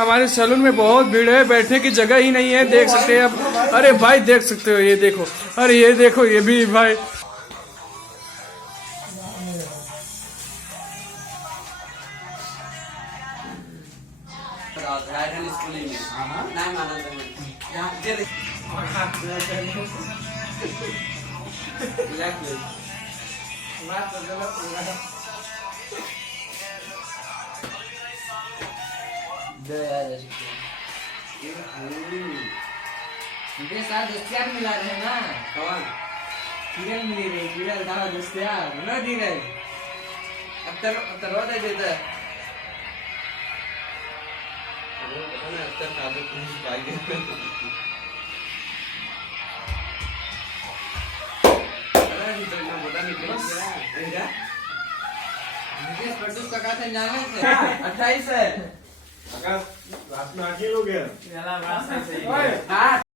हमारे सैलून में बहुत भीड़ है, बैठने की जगह ही नहीं है, देख सकते हैं आप। अरे भाई देख सकते हो, ये देखो, अरे ये देखो, ये भी भाई मुझे साथ दस्तियार मिला रहे ना कौन किरण मिली रही किरण दावा दस्तियार ना दी रहे अब रो दे देता है वो पता ना अब तक आदत नहीं पाई गई अरे ये तो ना बता नहीं क्या मुझे परसों का था जाने से 28 है अगर रात में आके लोग हैं याला रात में सही है